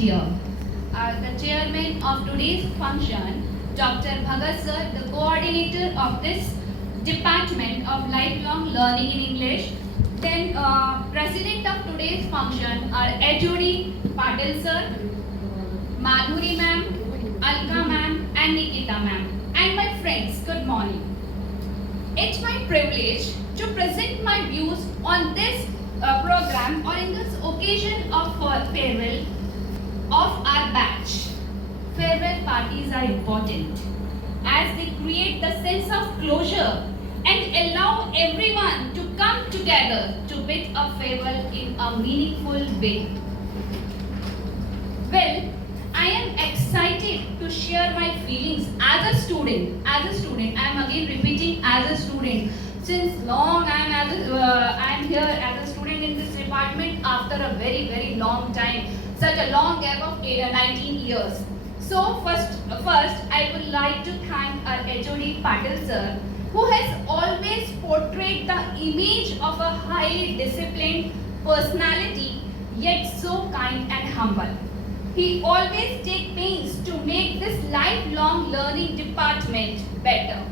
here. The chairman of today's function, Dr. Bhagat sir, the coordinator of this Department of Lifelong Learning in English. Then president of today's function are HOD Patil sir, Madhuri ma'am, Alka ma'am and Nikita ma'am. And my friends, good morning. It's my privilege to present my views on this program or in this occasion of farewell of our batch. Farewell parties are important as they create the sense of closure and allow everyone to come together to bid a farewell in a meaningful way. Well, I am excited to share my feelings as a student. I am again repeating as a student. Since long I am here as a student in this department after a very long time. Such a long gap of 19 years. So first I would like to thank our HOD Patil sir, who has always portrayed the image of a highly disciplined personality, yet so kind and humble. He always takes pains to make this lifelong learning department better.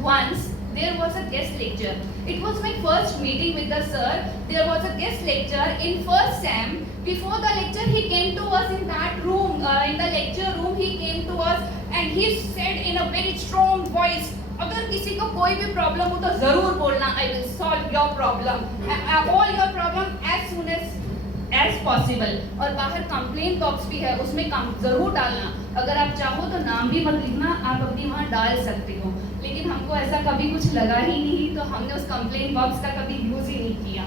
Once there was a guest lecture. It was my first meeting with the sir. There was a guest lecture in first sem. Before the lecture, he came to us in that room, in the lecture room. He came to us and he said in a very strong voice, अगर किसी को कोई भी problem हो तो जरूर बोलना. I will solve your problem, all your problem as soon as possible. और बाहर कंप्लेंट बॉक्स भी है, उसमें जरूर डालना. अगर आप चाहो तो नाम भी मत लिखना, आप अपनी वहाँ डाल सकते हो. लेकिन हमको ऐसा कभी कुछ लगा ही नहीं, तो हमने उस कंप्लेंट बॉक्स का कभी यूज ही नहीं किया.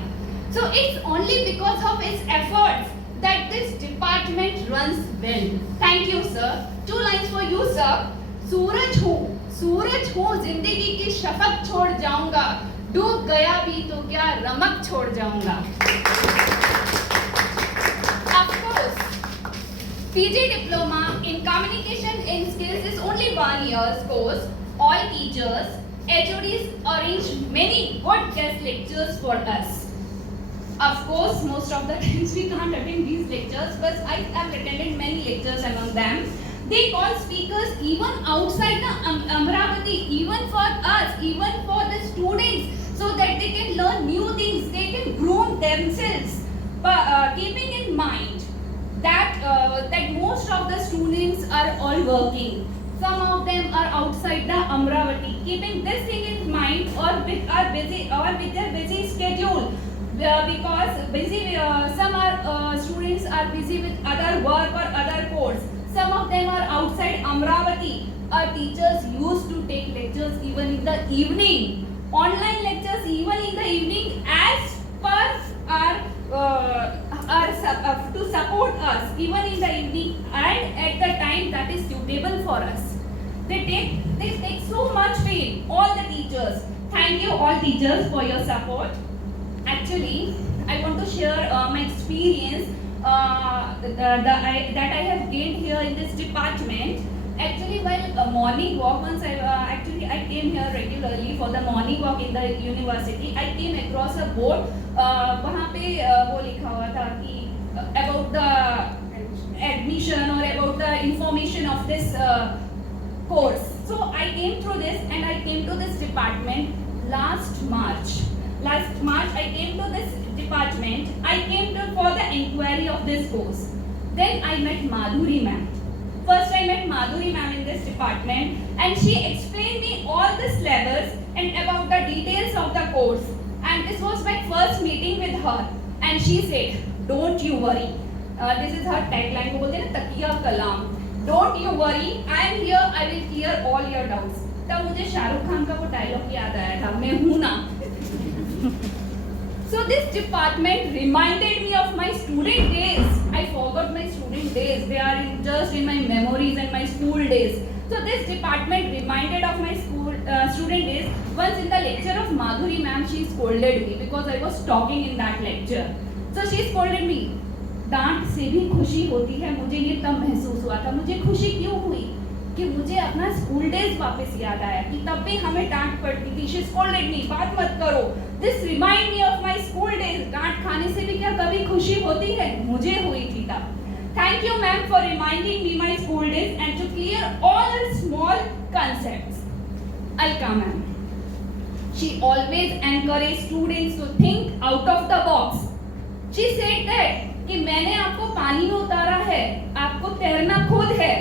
So it's only because of his efforts that this department runs well. Thank you, sir. 2 lines for you, sir. सूरज हूँ, जिंदगी की शफक छोड़ जाऊंगा. डूब गया भी तो क्या रमक छोड़ जाऊंगा. Of course, PG Diploma in Communication in Skills is only 1 year's course. All teachers, HODs arrange many good guest lectures for us. Of course, most of the times we can't attend these lectures, but I have attended many lectures among them. They call speakers even outside the Amravati, even for us, even for the students, so that they can learn new things, they can groom themselves. But keeping in mind that most of the students are all working. Some of them are outside the Amravati. Keeping this thing in mind, or with their busy schedule, because some students are busy with other work or other course. Some of them are outside Amravati. Our teachers used to take lectures even in the evening, online lectures even in the evening, as per to support us even in the evening and at the time that is suitable for us. They take so much pain, all the teachers. Thank you all teachers for your support. Actually, I want to share my experience that I have gained here in this department. Actually, while morning walk, once I came here regularly for the morning walk in the university. I came across a board. वहाँ पे वो लिखा हुआ था कि about the admission or about the information of this course. So I came through this and I came to this department last March. Last March I came to this department. I came for the inquiry of this course. Then I met Madhuri ma'am. First I met Madhuri ma'am in this department and she explained me all the syllabus and about the details of the course. And this was my first meeting with her. And she said, "Don't you worry." This is her tagline. वो बोलते हैं ना तकिया कलाम. Don't you worry. I am here. I will clear all your doubts. तब मुझे शाहरुख खान का वो dialogue याद आया था. मैं हूँ ना. So this department reminded me of my student days. I forgot my student days. They are just in my memories and my school days. So this department reminded of my student days. Once in the lecture of Madhuri ma'am, she scolded me because I was talking in that lecture. So she scolded me. डांट से भी खुशी होती है. मुझे ये तब महसूस हुआ था. मुझे खुशी क्यों हुई कि मुझे अपना स्कूल डेज वापस याद आया कि तब भी हमें डांट पड़ती थी. She scolded me. बात मत करो. This remind me of my school days. डांट खाने से भी क्या कभी खुशी होती है? मुझे हुई थी तब. Thank you, ma'am, for reminding me my school days and to clear all the small concepts. Alka, ma'am. She always encouraged students to think out of the box. She said that कि मैंने आपको पानी में उतारा है, आपको तैरना खुद है,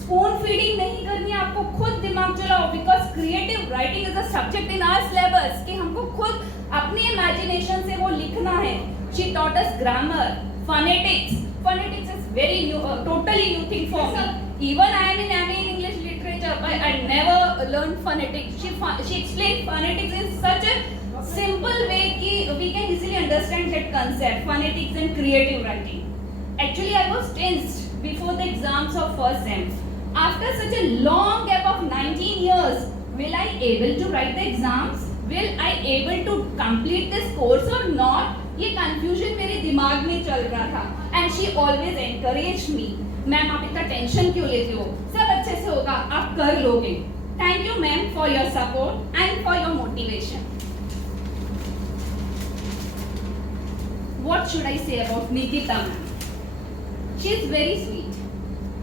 स्पून फीडिंग नहीं करनी है, आपको खुद दिमाग चलाओ, because creative writing is a subject in our syllabus कि हमको खुद अपनी इमेजिनेशन से वो लिखना है. She taught us grammar, phonetics. Phonetics is very new, totally new thing for me. Even I am in MA in English literature, but I never learned phonetics. She explained phonetics in such a simple way कि we can easily understand that concept, phonetics and creative writing. Actually, I was tensed before the exams of first sem. After such a long gap of 19 years, will I able to write the exams? Will I able to complete this course or not? ये confusion मेरे दिमाग में चल रहा था. And she always encouraged me. Ma'am आप इतना tension क्यों लेते हो? सब अच्छे से होगा, आप कर लोगे. Thank you, ma'am, for your support and for your motivation. What should I say about Nikita, ma'am? She is very sweet.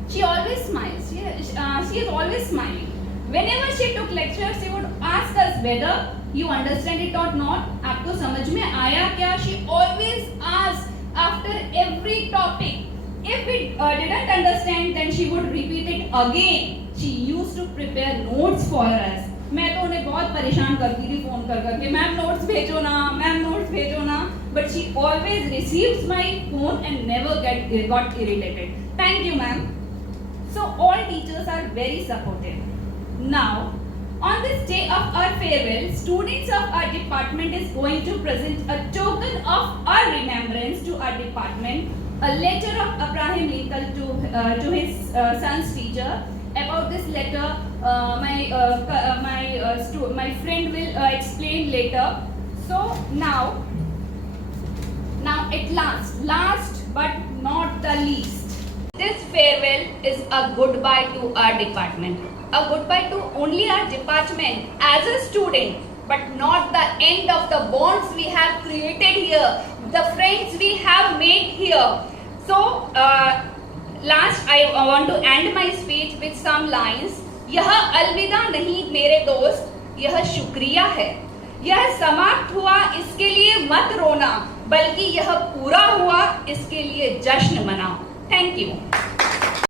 She always smiles. She is always smiling. Whenever she took lecture, she would ask us whether you understand it or not. आपको समझ में आया क्या? She always asked after every topic. If we didn't understand, then she would repeat it again. She used to prepare notes for us. मैं तो उन्हें बहुत परेशान करती थी फोन कर करके, मैम नोट्स भेजो ना, मैम नोट्स भेजो ना. But she always receives my phone and never got irritated. Thank you, ma'am. So all teachers are very supportive. Now, on this day of our farewell, students of our department is going to present a token of our remembrance to our department, a letter of Abraham Lincoln to his son's teacher. About this letter, my friend will explain later. So now at last but not the least, this farewell is a goodbye to our department. A goodbye to only our department as a student, but not the end of the bonds we have created here, the friends we have made here. So last I want to end my speech with some lines. यह अलविदा नहीं मेरे दोस्त, यह शुक्रिया है. यह समाप्त हुआ इसके लिए मत रोना, बल्कि यह पूरा हुआ इसके लिए जश्न मनाओ. Thank you.